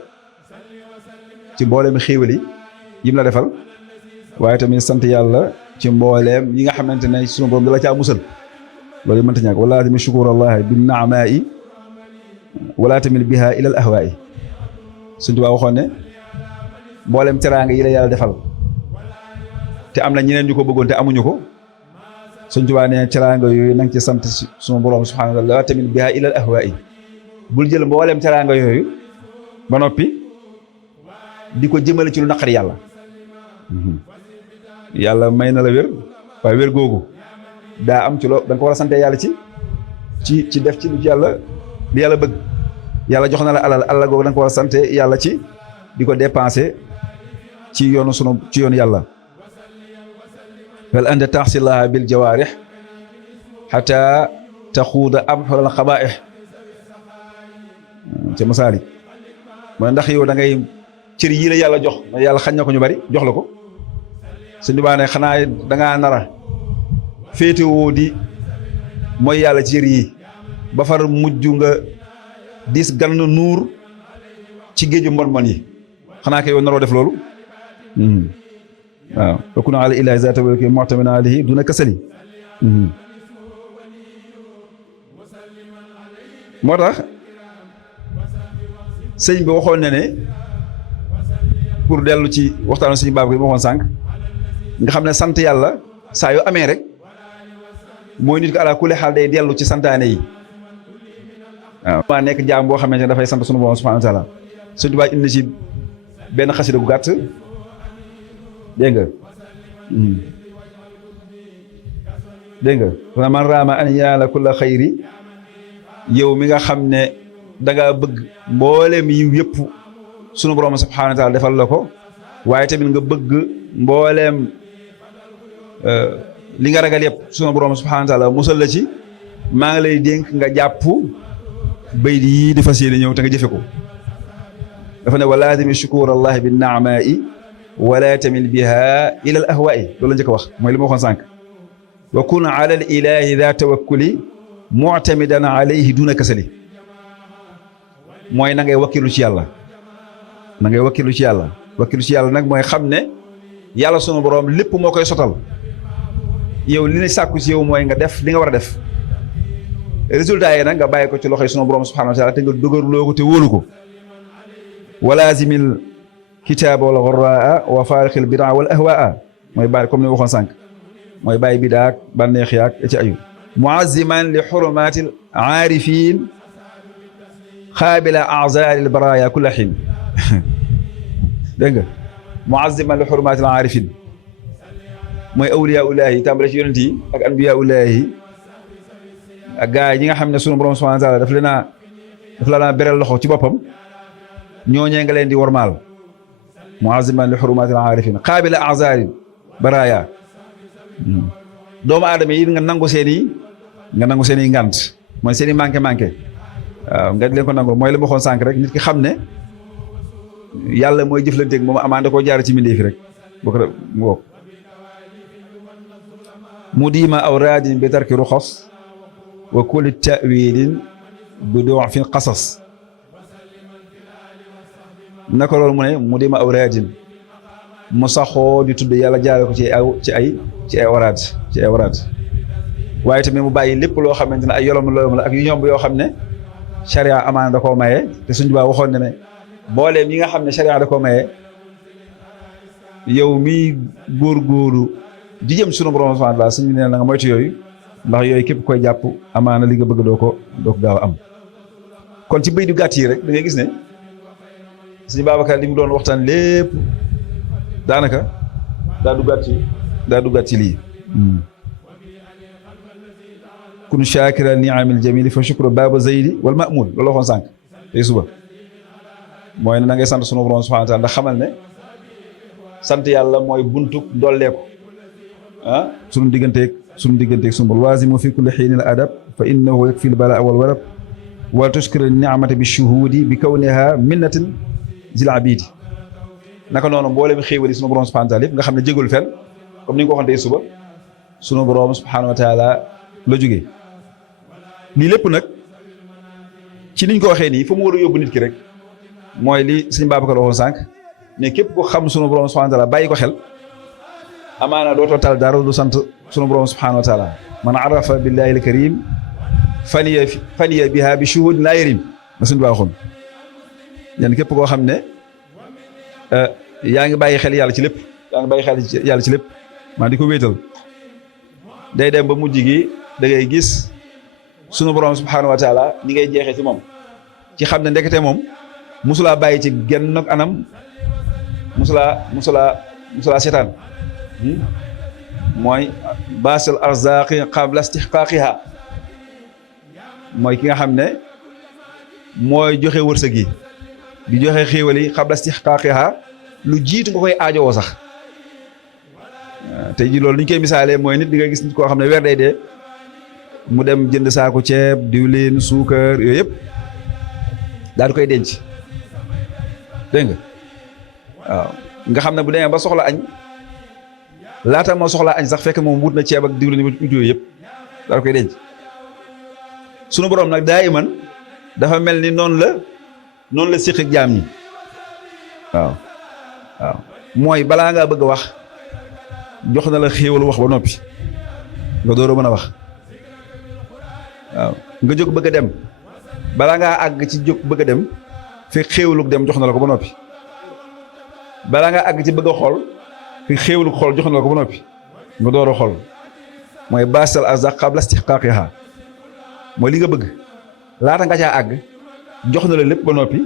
ci mbooleem xéewal yi yim la defal waaye tamit sant yàlla ci mbooleem yi nga xamante ne sunu borom dala caa musal loolu yi mënta ñàkk wala tamit shukurallahi bin naamaa'i wala tamit biha ilal ahwaa'i Sëriñ Tuubaa waxoon ne mboolem teraanga yi la yàlla defal te am na ñeneen ñu ko bëggoon te amuñu ko Sëñ Tuubaa ne teraanga yooyu na nga ci sant sunu borom subhaanahu wa taala tamit biha ilal ahwaa'i bul jël mboolem teraanga yooyu ba noppi di ko jëmale ci lu naqari yàlla yàlla may na la wér waaye wér googu daa am ci loo da nga ko war a sante yàlla ci def ci lu ci yàlla li yàlla bëgg yàlla jox na la alal googu da nga ko war a sante yàlla ci di ko dépenser ci yoonu yàlla wal anta taxsilaha bil jawaarix xata taxuuda abxural xabaa'ix ca masaalik mu ne ndax yow da ngay cër yii la yàlla jox yàlla xañ na ko ñu bari jox la ko Sëñ Tuubaa ne xanaa dangaa nara féetewoo di mooy yàlla ci cër yi ba far mujj nga diis gann nuur ci géeju mbon yi xanaa kay yow naroo def loolu waaw wakuna ala ilahi zata walki mu'tamina alayhi duna kasali moo tax sëñ bi waxoon na ne pour dellu ci waxtaanu suñu baab bi ma waxoon sànq nga xam ne sant yàlla saa yoo amee rek mooy nit ko ala kulli xaal day dellu ci santaane yi waaw maa nekk jaam boo xamante ne dafay sant sunu borom subhanahu wa taala suñu baay indi ci benn xasida gu gàtt dégg nga dégg nga man raama an yaala kulla xayri yow mi nga xam ne danga bëgg mbooleem yiw yëpp sunu borom subhanahu wa taala defal la ko waaye tamit nga bëgg mbooleem li nga ragal yëpp sunu borom subhanahu wa taala musal la ci maa ngi lay dénk nga jàpp bayt yii di fas yéene ñëw te nga jëfe ko dafa ne wala tamit shukur allahi bi naamaa'i wala tamit biha ila al ahwaa'i loolu la njëkk a wax mooy li ma waxoon sànq wa kun ala al ilahi daa tawakkuli mu'tamidan alayhi duna kasali mooy na ngay wakkilu ci yàlla na ngay wakkilu ci yàlla wakkilu ci yàlla nag mooy xam ne yàlla sunu borom lépp moo koy sotal yow li ne sàkku ci yow mooy nga def li nga war a def résultat yi nag nga bàyyi ko ci loxoy sunu borom subhanahu wa taala te nga dëgërloo ko te wóolu ko walazimil kitaaba wal gharraa wa faarixil bidaa wal ahwaa mooy bàyyi comme ni waxoon sànq mooy bàyyi bidaa ak bànneex yaak ci ayu muaziman li xurumatil aarifin xaabila azaaril baraaya kulla xiin dégg nga muaziman li xurumatil aarifin mooy awliyaa ullaahi tàmbale ci yonent yi ak anbiyaa ullaahi ak gaa yi nga xam ne sunu borom subhaanahu wa taala daf leen a beral loxo ci boppam ñooñee nga leen di wormaal muaziman li xurumaatil aarifin qaabila azaarin baraaya doomu aadama yi nga nangu seen i ngant mooy seen i manqué waaw nga di leen ko nangu mooy li ma waxoon sànq rek nit ki xam ne yàlla mooy jëflanteeg moom amaan da koo jaar ci mbindéef rek boo ko mu wokk mu diima awraadin bi tarki ruxas wa kulli ta'wilin bi du'fin qasas naka loolu mu ne mu diima awraadin mu saxoo di tudd yàlla jaare ko ci ay waraad waaye tamit mu bàyyi lépp loo xamante ne ay yolom la ak yu ñomb yoo xam ne sharia amaana da koo maye te suñu baa waxoon ne mbooleem yi nga xam ne sharia da koo maye yow mi góorgóorlu di jëm sunu borom subhanahu wa taala suñu nee na nga moytu yooyu ndax yooyu képp koy jàpp amaana li nga bëgg doo ko gaaw a am kon ci bëy du gàtt yi rek da ngay gis ne suñu Babacar li mu doon waxtaan lépp daanaka daa duggaat ci lii kun shakira ni'amil jamili fa shukru baba zaydi wal ma'mul loolu waxoon sànq tey suba mooy ne na ngay sant sunu borom subhanahu wa taala ndax xamal ne sant yàlla mooy buntuk dolleeku sunu digganteeg sunu bor waasimu fi kulli xiinin al adab fa innahu yakfi al balaa wal warab wa tushkira ni'mata bi shuhudi bi kawniha minnatin zil abidi naka noonu mboolem xéewali sunu borom subhanahu wa taala yëpp nga xam ne jégul fenn comme ni nga ko waxoon tey suba sunu borom subhanahu wa taala la jógee lii lépp nag ci niñ ko waxee nii fa mu war a yóbbu nit ki rek mooy li sëñ Babacar waxoon sànq ne képp ko xam sunu borom subhanahu wa taala bàyyi ko xel amaana dootoo tal dara du sant sunu borom subhanahu wa taala man arafa billahi al karim faniya biha bi shuhud laa yarim la suñu waxoon leen képp koo xam ne yaa ngi bàyyi xel yàlla ci lépp maa di ko wéetal day dem ba mujj gi da ngay gis sunu borom subhanahu wa taala ñi ngay jeexee ci moom ci xam ne ndekete moom musulaa bàyyi ci genn ak anam musulaa seetaan mooy baasal arzaqi qabla istihqaaqiha mooy ki nga xam ne mooy joxe wërsëg yi di joxe xéewal yi qabla istihqaaqiha lu jiitu nga koy aajowoo sax tey ji loolu li ñu koy misaalee mooy nit di nga gis nit koo xam ne weer day dee mu dem jënd saako ceeb diwlin suukar yooyu yëpp daal di koy denc dégg nga waaw nga xam ne bu demee ba soxla añ laata moo soxlaa añ sax fekk moom wut na ceeb ak diwlin yooyu yëpp daal di koy denc sunu borom nag daa iman dafa mel ni noonu la séq ak jaam ñi waaw mooy balaa ngaa bëgg a wax jox na la xéewalu wax ba noppi nga door a mën a wax waaw nga jóg bëgg a dem balaa ngaa àgg ci jóg bëgg a dem fekk xéewalug dem jox na la ko ba noppi balaa nga àgg ci bëgg a xool fi xéewlu xool jox na la ko ba noppi nga door a xool mooy baasal arzaq qabla istihqaaqiha mooy li nga bëgg laata nga caa àgg jox na la lépp ba noppi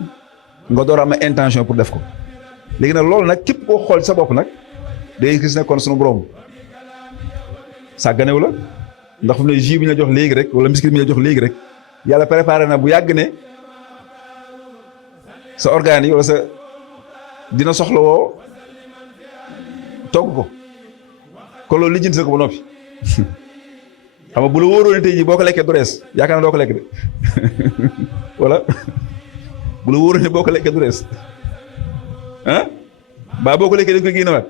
nga door a am intention pour def ko léegi nag loolu nag képp koo xool sa bopp nag day gis ne kon sunu borom sàgganew la ndax fu mu ne jus bi ñu la jox léegi rek wala biscuit bi ñu la jox léegi rek yàlla préparé na bu yàgg ne sa organe yi wala sa dina soxla woo togg ko kon loolu lijjanti na ko ba noppi xam nga bu la wóoroo ne tey jii boo ko lekkee du rees yaakaar na doo ko lekk de wala bu la wóoroo ne boo ko lekkee du rees ah baa boo ko lekkee dañ koy génnewaat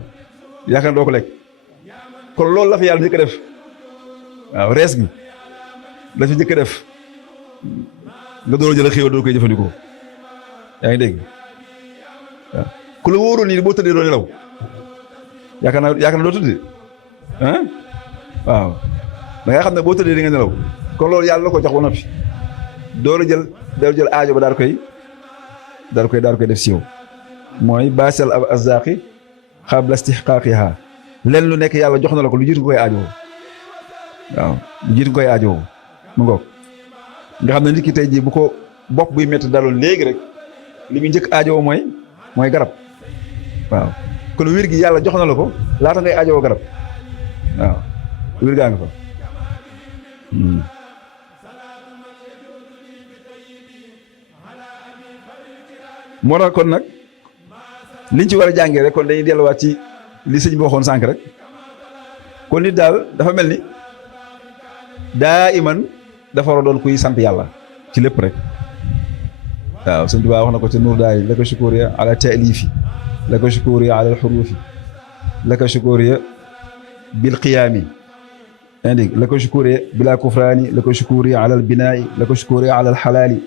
yaakaar na doo ko lekk kon loolu la fa yàlla njëkk a def waaw rees gi la fi njëkk a def nga door a jël xéwal doo koy jëfandikoo yaa ngi dégg waaw ku la wóoroon nii boo tëddee doo nelaw yaakaar naa doo tëddee ah waaw da nga xam ne boo tëddee di nga nelaw kon loolu yàlla la ko jox ba noppi door a jël aajo ba daal koy def si yow mooy baasal ab arzaqi qabla istihqaaqiha len lu nekk yàlla jox na la ko lu jiitu nga koy aajowoo waaw lu jiitu nga koy aajowoo mu ngoog nga xam ne nit ki tey jii bu ko bopp buy métti daloon léegi rek li muy njëkk aajowoo mooy garab waaw kon wér gi yàlla jox na la ko laata ngay aajowoo garab waaw wér gaa nga fa moo tax kon nag liñ ci war a jàngee rek kon dañuy delluwaat ci li sëñ bi waxoon sànq rek kon nit daal dafa mel ni daa iman dafa war a doon kuy sant yàlla ci lépp rek waaw sëñ Tuubaa wax na ko ci nuur daay la ko shukuriya ala taalifi la ko shukuriya ala alxurufi la ko shukuriya bil qiyaami indi la ko shukuriya bila kufraani la ko shukuriya ala albinaai la ko shukuriya ala alxalaali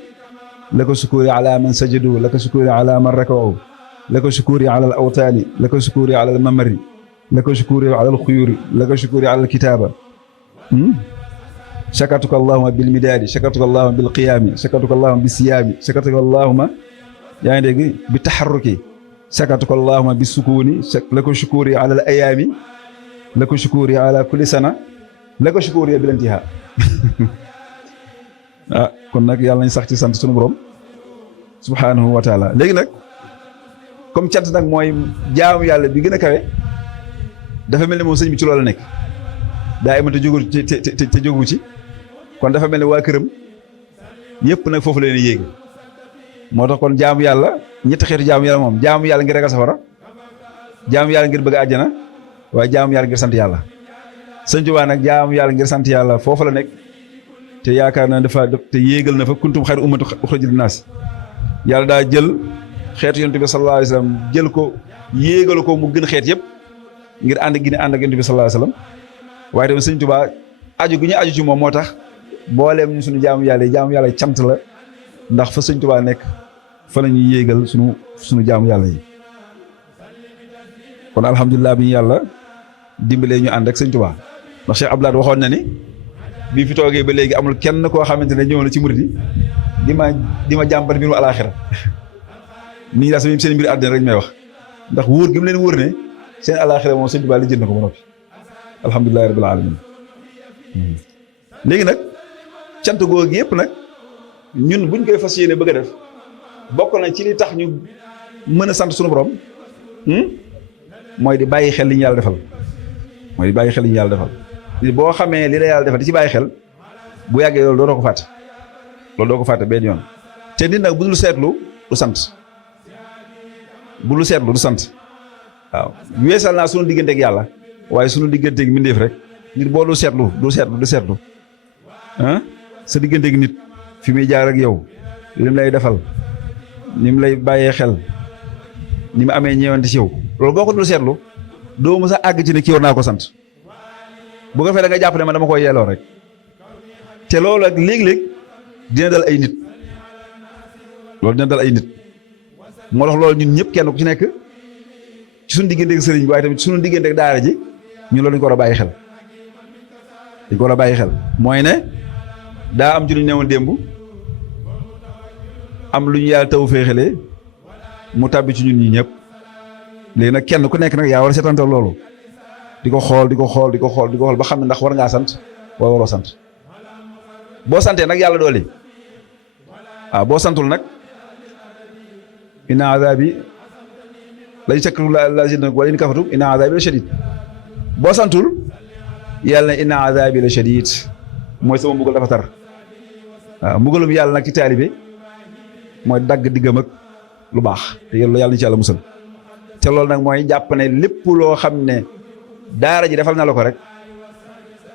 la ko shukuriya ala man sajadu la ko shukuriya ala man rakau la ko shukuriya ala alawtaani la ko shukuriya ala almamari la ko shukuriya ala alxuyuri la ko shukuriya ala alkitaaba shakartuka allahuma bil midaadi shakartuka allahuma bil qiyaami shakartuka allahuma bi siyaami shakartuka allahuma yaa ngi dégg bi taxarruki shakartuka allahuma bi sukuuni la ko shukuriya ala al ayaami la ko shukuriya ala kulli sana la ko shukuriya bil intihaa ah kon nag yàlla nañ sax ci sant sunu borom subhaanahu wa taala léegi nag comme cant nag mooy jaamu yàlla bi gën a kawe dafa mel ni moom sëñ bi ci loolu la nekk daa iman te jógu ci kon dafa mel ni waa këram yëpp nag foofu leen yéeg moo tax kon jaamu yàlla ñetti xeetu jaamu yàlla moom jaamu yàlla ngir ragal safara jaamu yàlla ngir bëgg a àjjana waaye jaamu yàlla ngir sant yàlla sëñ Tuubaa nag jaamu yàlla ngir sant yàlla foofu la nekk te yaakaar naa dafa te yéegal na fa kuntum xayra ummati uxrijat linnaas yàlla daa jël xeetu yonent bi sallallahu alayhi wa sallam jël ko yéegal ko mu gën xeet yëpp ngir ànd gi ne ànd ak yonent bi sallallahu alayhi wa sallam waaye tamit sëñ Tuubaa aju gi ñu aju ci moom moo tax booleem ñu suñu jaamu yàlla cant la ndax fa sëñ Tuubaa nekk fa la ñuy yéegal suñu jaamu yàlla yi kon alhamdulilah bi ñu yàlla dimbalee ñu ànd ak sëñ Tuubaa ndax Cheikh Abdoulaye waxoon na ni bii fi toogee ba léegi amul kenn koo xamante ne ñëw na ci murid yi di ma jàmbat mbirum alaaxira nii daal seen mbir àddina rek may wax ndax wóor gi mu leen wóor ne seen alaaxira moom sëñ Tuubaa li jënd na ko ba noppi alhamdulilahi rabbil alamin léegi nag cant googu yëpp nag ñun buñ koy fas yéene bëgg a def bokk na ci li tax ñu mën a sant sunu borom mooy di bàyyi xel li ñu yàlla defal boo xamee li la yàlla defal di ci bàyyi xel bu yàggee loolu doo ko fàtte benn yoon te nit nag bu dul seetlu du sant waaw weesal naa sunu digganteeg yàlla waaye sunu digganteeg mbindeef rek nit boo du seetlu ah sa digganteeg nit fi muy jaar ak yow li mu lay defal ni mu lay bàyyee xel ni mu amee ñeewante ci yow loolu boo ko dul seetlu doo mës a àgg ci ne kii war naa ko sant bu ko fee da nga jàpp ne man dama koy yelloo rek te loolu ak léeg-léeg dina dal ay nit moo tax loolu ñun ñëpp kenn ku ci nekk ci suñu digganteeg sëriñ bi waaye tamit suñu digganteeg daara ji ñun loolu dañ ko war a bàyyi xel mooy ne daa am ci lu ñu newoon démb am lu ñu yàlla taw féexalee mu tàbbi ci ñun ñi ñëpp léegi nag kenn ku nekk nag yaa war a seetantal loolu di ko xool ba xam ne ndax war ngaa sant wala waroo sant boo santee nag yàlla dooli waaw boo santul nag inna azabi la shakru la zidna wala in kafartum inna azabi la shadid boo santul yàlla ne inna azabi la shadid mooy sama mbugal dafa tar waaw mbugalum yàlla nag ci taalibe mooy dagg diggam ak lu baax te yàlla na ci yàlla musal te loolu nag mooy jàpp ne lépp loo xam ne daara ji defal na la ko rek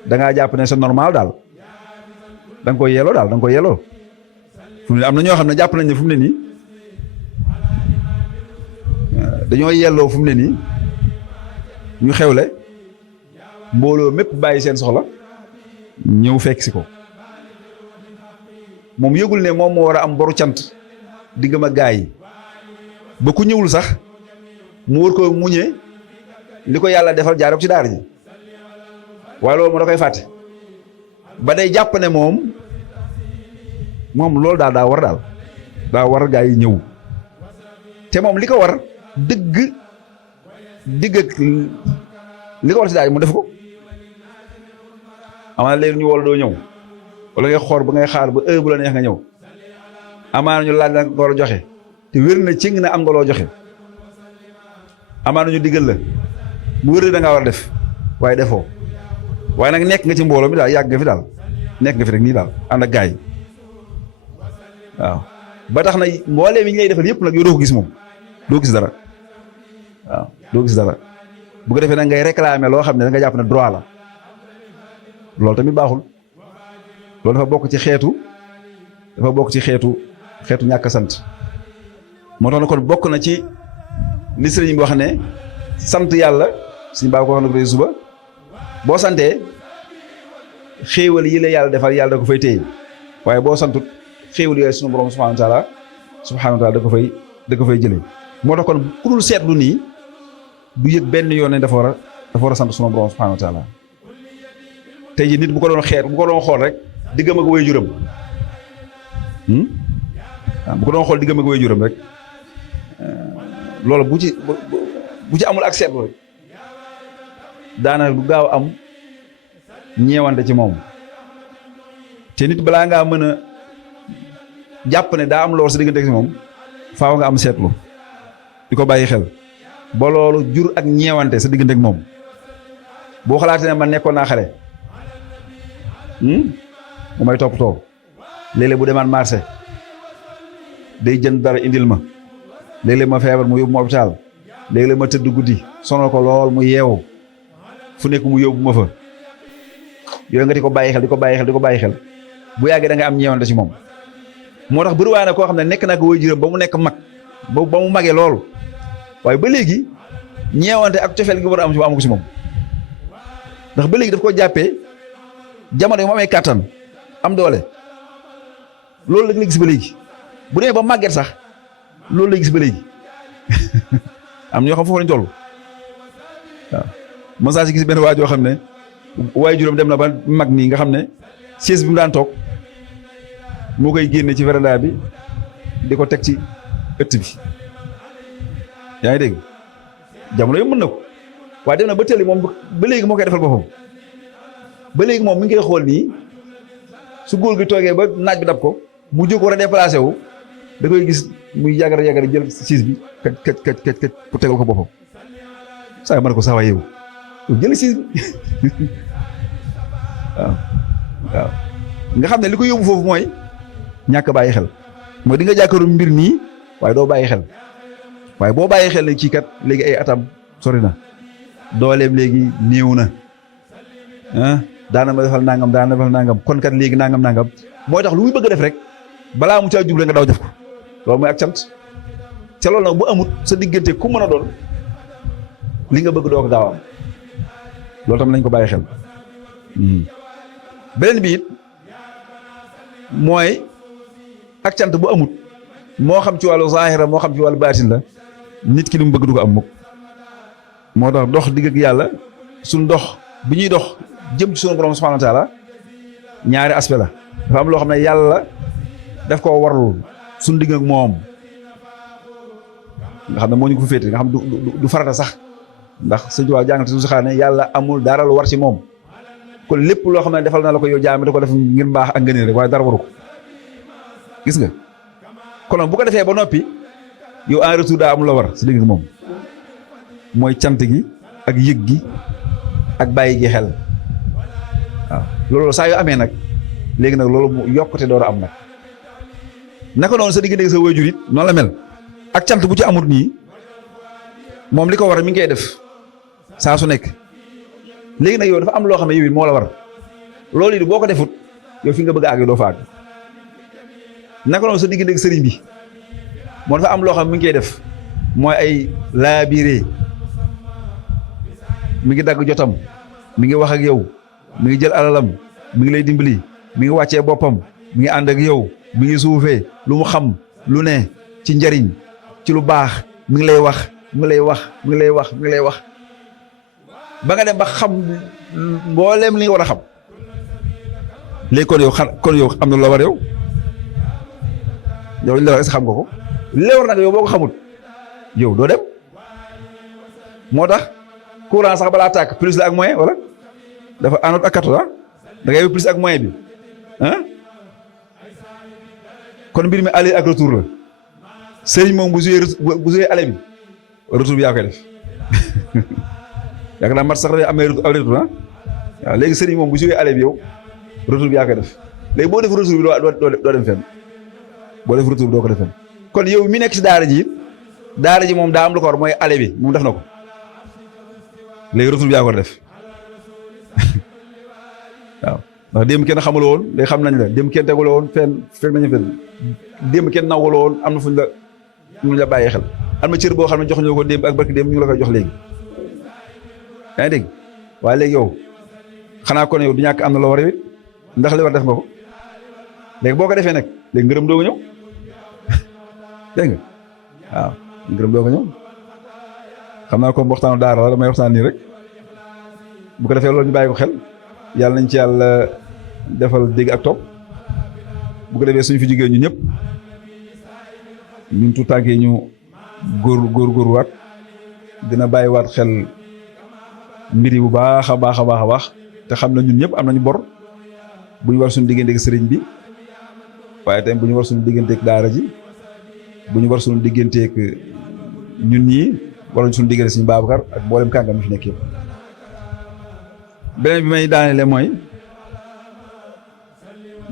da ngaa jàpp ne c'est normal daal da nga koy yelloo daal da nga koy yelloo fu mu ne am na ñoo xam ne jàpp nañ ne fu mu ne nii dañoo yelloo fu mu ne nii ñu xewle mbooloo mépp bàyyi seen soxla ñëw fekk si ko moom yëgul ne moom moo war a am boru cant diggam ak gaa yi ba ku ñëwul sax mu wër ko muñee li ko yàlla defal jaaree ko ci daara ji waaye loolu moo da koy fàtte ba day jàpp ne moom loolu daal daa war gaa yi ñëw te moom li ko war digg ak li ko war ci daara ji mu def ko amaana léegi ñu wala doo ñëw wala ngay xool ba ngay xaar ba heure bu la neex nga ñëw amaana ñu laaj la nga war a joxe te wér na ci na am nga loo joxe amaana ñu diggal la mu wér da ngaa war a def waaye defoo waaye nag nekk nga ci mbooloo mi daal yàgg nga fi daal nekk nga fi rek nii daal ànd ak gaay yi waaw ba tax na mbooleem yi ñu lay defal yëpp nag yow doo ko gis moom doo gis dara waaw doo gis dara bu ko defee nag ngay réclamer loo xam ne da nga jàpp ne droit la loolu tamit baaxul loolu dafa bokk ci xeetu ñàkk sant moo tax na kon bokk na ci li sëriñ bi wax ne sant yàlla suñu baa ko wax na ko suba boo santee xéewal yi la yàlla defal yàlla da ko fay téye waaye boo santut xéewal yooyu suñu borom subhanahu wa taala da ko fay jëlee moo tax kon ku dul seetlu nii du yëg benn yoon ne dafa war a sant suñu borom subhanahu wa taala tey ji nit bu ko doon xool rek diggam ak way juram waaw bu ko doon xool diggam ak way juram rek loolu bu ci amul ak seetlu rek daanaka du gaaw am ñeewante ci moom te nit balaa ngaa mën a jàpp ne daa am lool sa diggante ci moom faaw nga am seetlu di ko bàyyi xel ba loolu jur ak ñeewante sa diggante ak moom boo xalaatee ne man nekkoon naa xale mu may toppatoo léeg-léeg bu demaan marché day jënd dara indil ma léeg-léeg ma feebar mu yóbbu ma hôpital léeg-léeg ma tëdd guddi sonal ko lool mu yeewu fu nekk mu yóbbu ma fa yooyu nga di ko bàyyi xel bu yàggee da nga am ñeewante ci moom moo tax bëriwaay na koo xam ne nekk na ko waajuram ba mu nekk mag ba mu magee lool waaye ba léegi ñeewante ak cofeel gi war a am ci amu ko ci moom ndax ba léegi daf ko jàppee jamono yi mu amee kàttan am doole loolu la gis ba léegi bu demee ba màgget sax loolu la gis ba léegi am ñoo xam foofu lañ toll waaw message gis benn waa joo xam ne waajuram dem na ba mag nii nga xam ne chaise bi mu daan toog moo koy génne ci véranda bi di ko teg ci ëtt bi yaa ngi dégg jamono yëpp mën na ko waaye dem na ba tëli moom ba léegi moo koy defal boppam ba léegi moom mi ngi koy xool nii su góor gi toogee ba naaj bi dab ko mu jóg war a déplacé wu da koy gis muy yàggar jël siis bi kaj pour tegal ko boppam saa mën ko saa waay yow jël siis bi waaw nga xam ne li ko yóbbu foofu mooy ñàkk bàyyi xel mooy di nga jàkkaaru mbir nii waaye doo bàyyi xel waaye boo bàyyi xel ne kii kat léegi ay atam sori na dooleem léegi néew na daana ma defal nangam kon kat léegi nangam mooy tax lu muy bëgg a def rek balaa mu caa jublu nga daw def ko loolu mooy ak cant te loolu nag bu amut sa diggante ku mën a doon li nga bëgg doo ko gaaw am loolu tam nañ ko bàyyi xel beneen bi it mooy ak cant bu amut moo xam ci wàllu zaahira moo xam ci wàllu baatin la nit ki li mu bëgg du ko am mukk moo tax dox digg ak yàlla suñ dox bi ñuy dox jëm ci sunu borom subhanahu wa taala ñaari aspect la dafa am loo xam ne yàlla daf koo warlu suñ digg ak moom nga xam ne moo ñu ko fa féete nga xam du farata sax ndax sëñ Tuubaa jàngal su saxaar ne yàlla amul dara lu war ci moom kon lépp loo xam ne defal na la ko yow jaam da ko def ngir mbaax ak ngëneel rek waaye dara waru ko gis nga kon bu ko defee ba noppi yow en retour daa am la war si digg moom mooy cant gi ak yëg gi ak bàyyi gi xel waaw loolu saa yu amee nag léegi nag loolu mu yokkute door a am nag naka noonu sa diggante sa waajur it noonu la mel ak cant bu ci amut nii moom li ko war mi ngi koy def saa su nekk léegi nag yow dafa am loo xam ne yow it moo la war loolu it boo ko defut yow fi nga bëgg a àgg doo fa àgg naka noonu sa diggante sëriñ bi moo dafa am loo xam mi ngi koy def mooy ay laabiré mi ngi dagg jotam mi ngi wax ak yow mi ngi jël alalam mi ngi lay dimbali mi ngi wàccee boppam mi ngi ànd ak yow mi ngi suufee lu mu xam lu ne ci njariñ ci lu baax mi ngi lay wax mi ngi lay wax mi ngi lay wax mi ngi lay wax ba nga dem ba xam mbooleem li nga war a xam léegi kon yow am na loo war yow li la war est-ce que xam nga ko li la war nag yow boo ko xamul yow doo dem moo tax courant sax balaa tàkk plus la ak moyen wala dafa anote ak cathode da ngay plus ak moyen bi kon mbir mi aller ak retour la sëriñ moom bu joué aller bi retour bi yaa koy def yaakaar naa mat sax dafay amee retour waaw léegi sëriñ moom bu joué aller bi yow retour bi yaa koy def léegi boo def retour bi doo dem fenn boo def retour bi doo ko def fenn kon yow mi nekk si daara ji moom daa am lu ko war mooy aller bi moom def na ko léegi retour bi yaa ko def waaw ndax démb kenn xamuloo woon léegi xam nañ la démb kenn teguloo woon fenn fekk nañu fenn démb kenn nawuloo woon am na fu ñu la bàyyee xel am na cër boo xam ne jox ñu ko démb ak barki démb ñu ngi la koy jox léegi yaa ngi dégg waaye léegi yow xanaa kon yow du ñàkk am na loo war a it ndax li war def nga ko léegi boo ko defee nag léegi ngërëm doo ko ñëw dégg nga waaw ngërëm doo ko ñëw xam naa comme waxtaanu daara la damay waxtaan nii rek bu ko defee loolu ñu bàyyi ko xel yàlla nañ ci yàlla defal dégg ak topp bu ko defee suñu fi jigéen ñu ñëpp ñun tout tànkee ñu góorwaat dina bàyyiwaat xel mbir yi bu baax a baax a baax a baax te xam na ñun ñëpp am nañu bor bu ñu war suñu digganteeg sëriñ bi waaye tamit bu ñu war suñu digganteeg daara ji bu ñu war suñu digganteeg ñun ñii wala suñu diggante suñu Babacar ak mboolem kàngam mi fi nekk yëpp. beneen bi may daanelee mooy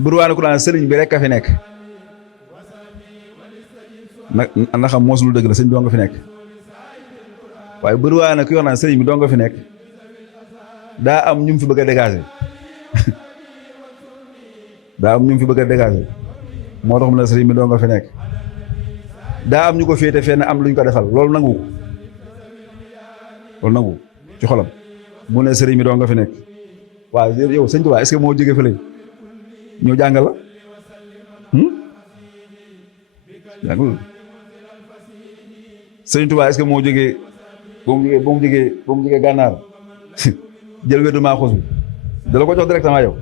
burwaane ku daan sëriñ bi rek a fi nekk nag na xam moosul dëgg la sëriñ bi doo nga fi nekk waaye burwaane ku yor naan sëriñ bi doo nga fi nekk daa am ñu fi bëgg a dégager daa am ñu fi bëgg a dégager moo tax mu ne sëriñ bi doo nga fi nekk daa am ñu ko féete fenn am lu ñu ko defal loolu nangu ci xolam. mu ne sëriñ bi doo nga fi nekk waaw yow sëñ Tuubaa est-ce que moo jógee fële ñëw jàngal la jàngul sëriñ Tuubaa est-ce que moo jógee ba mu jógee gànnaar jël wédu maa xos bi da la ko jox directement yow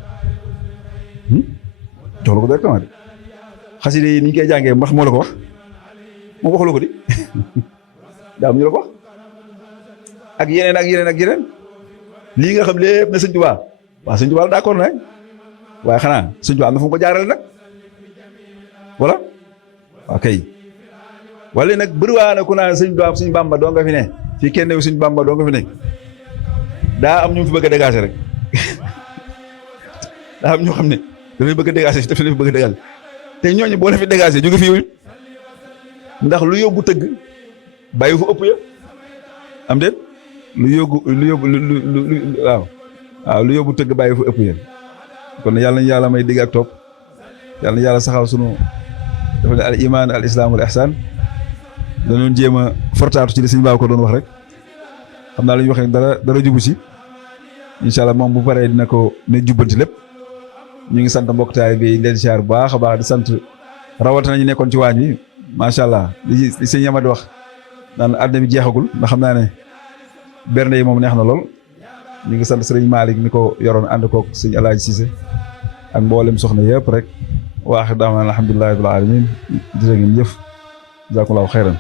jox la ko directement de xasida yi ni ñu koy jàngee ndax moo la ko wax moo waxu la ko di daa am ñu la ko wax ak yeneen lii nga xam lépp na sëñ Tuubaa waaw sëñ Tuubaa la d'accord na waaye xanaa sëñ Tuubaa am na fu mu ko jaarale nag voilà ok wala nag bëriwaa na ku naan sëñ Tuubaa suñ Bàmba doo nga fi ne fii kenn suñ Bàmba doo nga fi ne daa am ñu fi bëgg a dégager rek daa am ñoo xam ne dafay bëgg a dégager daf leen fi bëgg a dégager te ñooñu boo la fi dégager jóge fi ndax lu yóbbu tëgg bàyyi fu ëpp ya am déet lu yóbbu tëgg bàyyi fu ëpp yéen kon yàlla na yàlla may dégg ak topp yàlla na yàlla saxal sunu dafa ne al iman al islam wal ihsan danoon jéem a fortaatu ci li sëñ Baaw ko doon wax rek xam naa lu ñu wax rek dara jubu si incha allah moom bu paree dina ko ne jubbanti lépp ñu ngi sant mbokk taay bi leen siyaar bu baax a baax di sant rawatina ñu nekkoon ci waañ bi macha allah li sëñ Yamadi wax naan àddina bi jeexagul ndax xam naa ne bernde yi moom neex na lool ñu ngi sant sëriñ Malick mi ko yoroon ànd koog sëñ El Hadj Cissé ak mboolem soxna yëpp rek waaxir daawana alhamdulillahi rabbil alamin jërë ngeen jëf jazakumullahu xayran